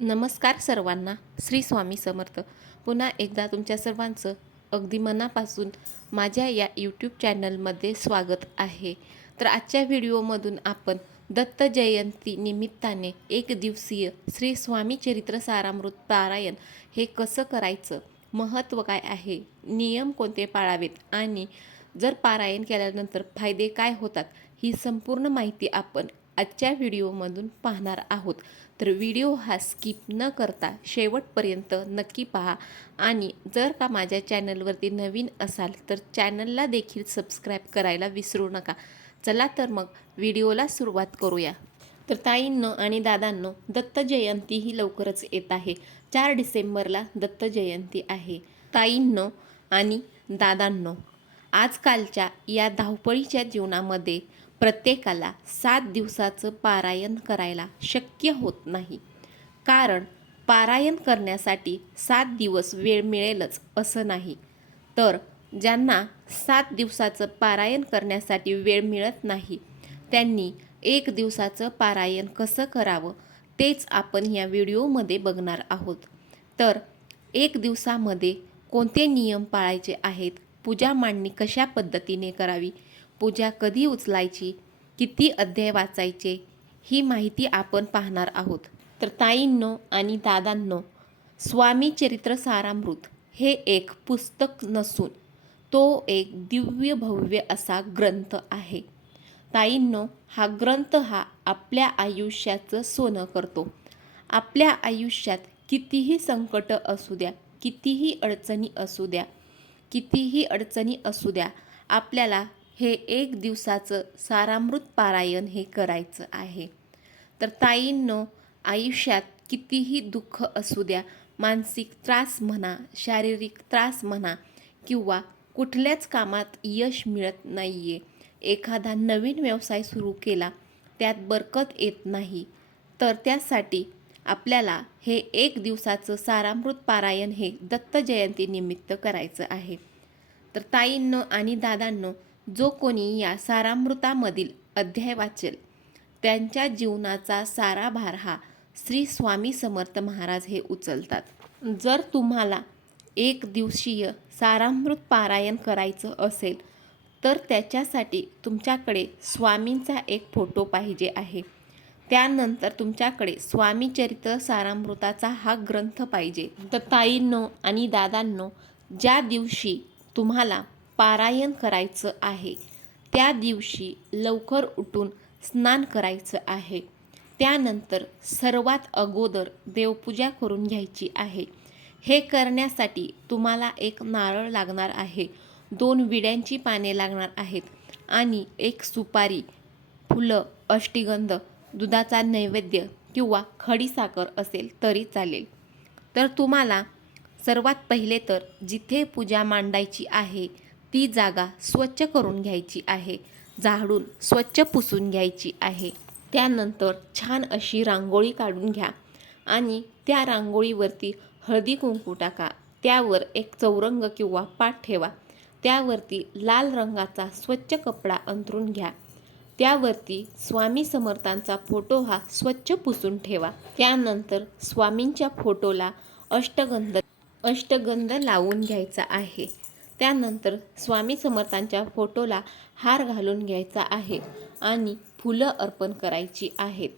नमस्कार सर्वांना. श्री स्वामी समर्थ. पुन्हा एकदा तुमच्या सर्वांचं अगदी मनापासून माझ्या या यूट्यूब चॅनलमध्ये स्वागत आहे. तर आजच्या व्हिडिओमधून आपण दत्त जयंती निमित्ताने एक दिवसीय श्री स्वामी चरित्र सारामृत पारायण हे कसं करायचं? महत्त्व काय आहे? नियम कोणते पाळावेत? आणि जर पारायण केल्यानंतर फायदे काय होतात? ही संपूर्ण माहिती आपण आजच्या व्हिडिओमधून पाहणार आहोत. तर व्हिडिओ हा स्किप न करता शेवटपर्यंत नक्की पहा. आणि जर का माझ्या चॅनलवरती नवीन असाल तर चॅनलला देखील सबस्क्राईब करायला विसरू नका. चला तर मग व्हिडिओला सुरुवात करूया. तर ताईंनो आणि दादांनो दत्त जयंती ही लवकरच येत आहे. चार डिसेंबरला दत्त जयंती आहे. ताईंनो आणि दादांनो आजकालच्या या धावपळीच्या जीवनामध्ये प्रत्येकाला सात दिवसाचं पारायण करायला शक्य होत नाही. कारण पारायण करण्यासाठी सात दिवस वेळ मिळेलच असं नाही. तर ज्यांना सात दिवसाचं पारायण करण्यासाठी वेळ मिळत नाही त्यांनी एक दिवसाचं पारायण कसं करावं तेच आपण या व्हिडिओमध्ये बघणार आहोत. तर एक दिवसामध्ये कोणते नियम पाळायचे आहेत? पूजा मांडणी कशा पद्धतीने करावी? पूजा कधी उचलायची किती अध्याय वाचायचे ही माहिती आपण पाहणार आहोत. तर ताईंनो आणि दादांनो स्वामी चरित्र सारामृत हे एक पुस्तक नसून तो एक दिव्य भव्य असा ग्रंथ आहे. ताईंनो हा ग्रंथ हा आपल्या आयुष्याचं सोनं करतो. आपल्या आयुष्यात कितीही संकट असू द्या कितीही अडचणी असू द्या कितीही अडचणी असू द्या आपल्याला हे एक दिवसाचं सारामृत पारायण हे करायचं आहे. तर ताईंनो आयुष्यात कितीही दुःख असू द्या मानसिक त्रास म्हणा शारीरिक त्रास म्हणा किंवा कुठल्याच कामात यश मिळत नाही आहे एखादा नवीन व्यवसाय सुरू केला त्यात बरकत येत नाही तर त्यासाठी आपल्याला हे एक दिवसाचं सारामृत पारायण हे दत्त जयंतीनिमित्त करायचं आहे. तर ताईंनो आणि दादांनो जो कोणी या सारामृतामधील अध्याय वाचेल त्यांच्या जीवनाचा सारा भार हा श्री स्वामी समर्थ महाराज हे उचलतात. जर तुम्हाला एक दिवसीय सारामृत पारायण करायचं असेल तर त्याच्यासाठी तुमच्याकडे स्वामींचा एक फोटो पाहिजे आहे. त्यानंतर तुमच्याकडे स्वामी चरित्र सारामृताचा हा ग्रंथ पाहिजे. तर ताईंनो आणि दादांनो ज्या दिवशी तुम्हाला पारायण करायचं आहे. त्या दिवशी लवकर उठून स्नान करायचं आहे. त्यानंतर सर्वात अगोदर देवपूजा करून घ्यायची आहे. हे करण्यासाठी तुम्हाला एक नारळ लागणार आहे. दोन विड्यांची पाने लागणार आहेत आणि एक सुपारी फुलं अष्टीगंध दुधाचा नैवेद्य किंवा खडीसाखर असेल तरी चालेल. तर तुम्हाला सर्वात पहिले तर जिथे पूजा मांडायची आहे ती जागा स्वच्छ करून घ्यायची आहे झाडून स्वच्छ पुसून घ्यायची आहे. त्यानंतर छान अशी रांगोळी काढून घ्या आणि त्या रांगोळीवरती हळदी कुंकू टाका. त्यावर एक चौरंग किंवा पाठ ठेवा. त्यावरती लाल रंगाचा स्वच्छ कपडा अंथरून घ्या. त्यावरती स्वामी समर्थांचा फोटो हा स्वच्छ पुसून ठेवा. त्यानंतर स्वामींच्या फोटोला अष्टगंध अष्टगंध लावून घ्यायचा आहे. त्यानंतर स्वामी समर्थांच्या फोटोला हार घालून घ्यायचा आहे आणि फुलं अर्पण करायची आहेत.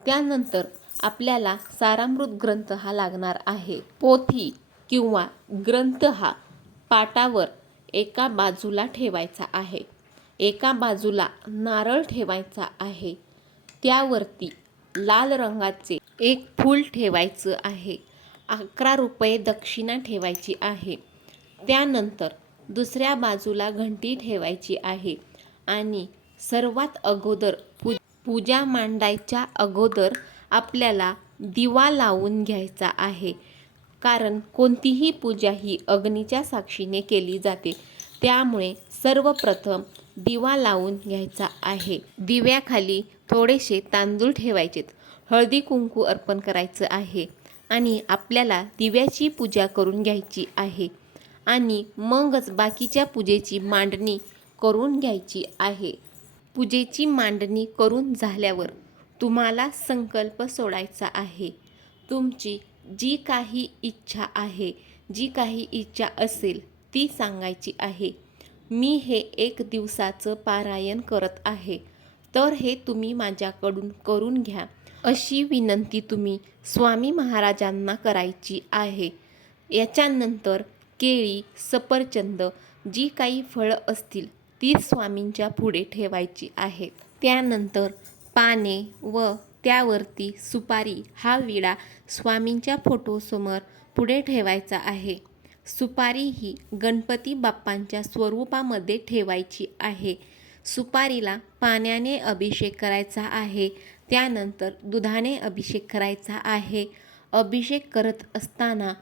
त्यानंतर आपल्याला सारामृत ग्रंथ हा लागणार आहे. पोथी किंवा ग्रंथ हा पाटावर एका बाजूला ठेवायचा आहे. एका बाजूला नारळ ठेवायचा आहे. त्यावरती लाल रंगाचे एक फूल ठेवायचं आहे. अकरा रुपये दक्षिणा ठेवायची आहे. त्यानंतर दुसऱ्या बाजूला घंटी ठेवायची आहे. आणि सर्वात अगोदर पू पूजा मांडायच्या अगोदर आपल्याला दिवा लावून घ्यायचा आहे. कारण कोणतीही पूजा ही अग्नीच्या साक्षीने केली जाते. त्यामुळे सर्वप्रथम दिवा लावून घ्यायचा आहे. दिव्याखाली थोडेसे तांदूळ ठेवायचेत. हळदी कुंकू अर्पण करायचं आहे. आणि आपल्याला दिव्याची पूजा करून घ्यायची आहे. आणि मगच बाकीच्या पूजेची मांडणी करून घ्यायची आहे. पूजेची मांडणी करून झाल्यावर तुम्हाला संकल्प सोडायचा आहे. तुमची जी काही इच्छा आहे जी काही इच्छा असेल ती सांगायची आहे. मी हे एक दिवसाचं पारायण करत आहे. तर हे तुम्ही माझ्याकडून करून घ्या. अशी विनंती तुम्ही स्वामी महाराजांना करायची आहे. याच्यानंतर केळी सफरचंद जी काही फळं असतील ती स्वामींच्या पुढे ठेवायची आहेत. त्यानंतर पाने व त्यावरती सुपारी हा विडा स्वामींच्या फोटोसमोर पुढे ठेवायचा आहे. सुपारी ही गणपती बाप्पांच्या स्वरूपामध्ये ठेवायची आहे. सुपारीला पाण्याने अभिषेक करायचा आहे त्यानंतर दुधाने अभिषेक करायचा आहे. अभिषेक करत असताना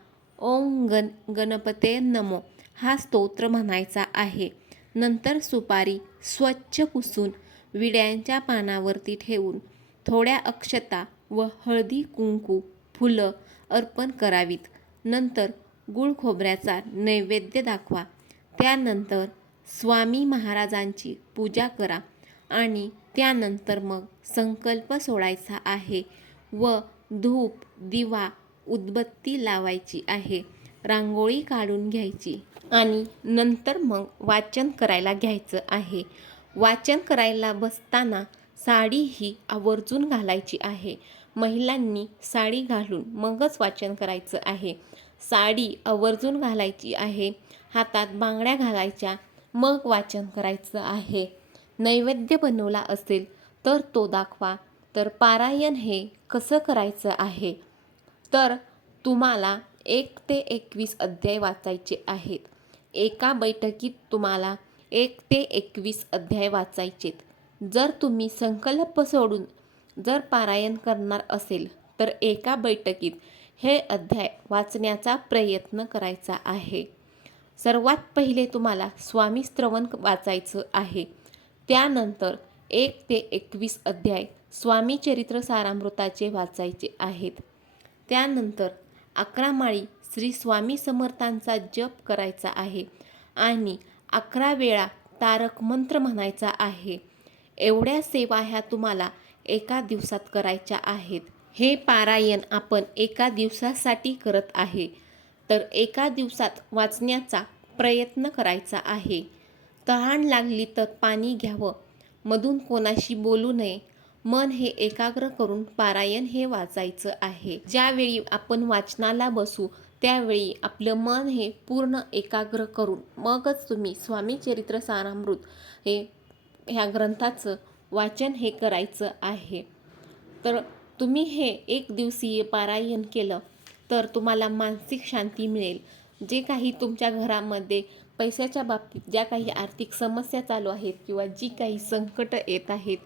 ओम गण गणपते नमो. हा स्तोत्र म्हणायचा आहे. नंतर सुपारी स्वच्छ पुसून विड्यांच्या पानावरती ठेवून थोड्या अक्षता व हळदी कुंकू फुलं अर्पण करावीत. नंतर गुळ खोबऱ्याचा नैवेद्य दाखवा. त्यानंतर स्वामी महाराजांची पूजा करा आणि त्यानंतर मग संकल्प सोडायचा आहे व धूप दिवा उदबत्ती लावायची आहे. रांगोळी काढून घ्यायची आणि नंतर मग वाचन करायला घ्यायचं आहे. वाचन करायला बसताना साडी ही आवर्जून घालायची आहे. महिलांनी साडी घालून मगच वाचन करायचं आहे. साडी आवर्जून घालायची आहे. हातात बांगड्या घालायच्या मग वाचन करायचं आहे. नैवेद्य बनवला असेल तर तो दाखवा. तर पारायण हे कसं करायचं आहे? तर तुम्हाला एक ते एकवीस अध्याय वाचायचे आहेत. एका बैठकीत तुम्हाला एक ते एकवीस अध्याय वाचायचेत. जर तुम्ही संकल्प सोडून जर पारायण करणार असेल तर एका बैठकीत हे अध्याय वाचण्याचा प्रयत्न करायचा आहे. सर्वात पहिले तुम्हाला स्वामी श्रवण वाचायचं आहे. त्यानंतर एक ते एकवीस अध्याय स्वामी चरित्र सारामृताचे वाचायचे आहेत. त्यानंतर अकरा माळी श्री स्वामी समर्थांचा जप करायचा आहे आणि अकरा वेळा तारक मंत्र म्हणायचा आहे. एवढ्या सेवा ह्या तुम्हाला एका दिवसात करायच्या आहेत. हे पारायण आपण एका दिवसासाठी करत आहे. तर एका दिवसात वाचण्याचा प्रयत्न करायचा आहे. तहान लागली तर पाणी घ्यावं. मधून कोणाशी बोलू नये. मन हे एकाग्र करून पारायण हे वाचायचं आहे. ज्यावेळी आपण वाचनाला बसू त्यावेळी आपलं मन हे पूर्ण एकाग्र करून मगच तुम्ही स्वामी चरित्र सारामृत हे ह्या ग्रंथाचं वाचन हे करायचं आहे. तर तुम्ही हे एक दिवसीय पारायण केलं तर तुम्हाला मानसिक शांती मिळेल. जे काही तुमच्या घरामध्ये पैशाच्या बाबतीत ज्या काही आर्थिक समस्या चालू आहेत किंवा जी काही संकटं येत आहेत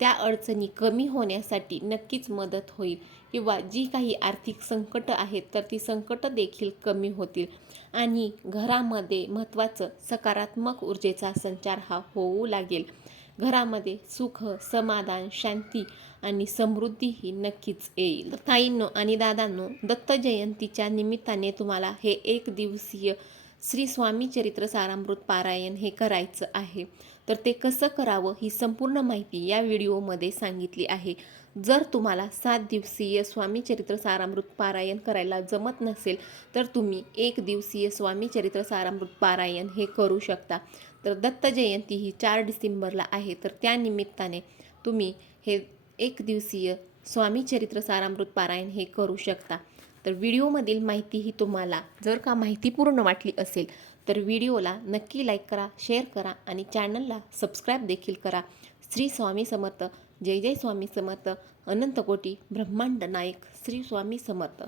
त्या अडचणी कमी होण्यासाठी नक्कीच मदत होईल. किंवा जी काही आर्थिक संकटं आहेत तर ती संकटं देखील कमी होतील. आणि घरामध्ये महत्त्वाचं सकारात्मक ऊर्जेचा संचार हा होऊ लागेल. घरामध्ये सुख समाधान शांती आणि समृद्धी ही नक्कीच येईल. ताईंनो आणि दादांनो दत्त जयंतीच्या निमित्ताने तुम्हाला हे एक दिवसीय श्री स्वामी चरित्र सारामृत पारायण हे करायचं आहे. तर ते कसं करावं ही संपूर्ण माहिती या व्हिडिओमध्ये सांगितली आहे. जर तुम्हाला सात दिवसीय स्वामी चरित्र सारामृत पारायण करायला जमत नसेल तर तुम्ही एक दिवसीय स्वामी चरित्र सारामृत पारायण हे करू शकता. तर दत्त जयंती ही चार डिसेंबरला आहे. तर त्या निमित्ताने तुम्ही हे एक दिवसीय स्वामी चरित्र सारामृत पारायण हे करू शकता. तर व्हिडिओमधील माहिती ही तुम्हाला जर का माहिती पूर्ण वाटली असेल तर व्हिडिओला नक्की लाईक करा शेअर करा आणि चॅनलला सबस्क्राईब देखील करा. श्री स्वामी समर्थ. जय जय स्वामी समर्थ. अनंतकोटी ब्रह्मांड नायक. श्री स्वामी समर्थ.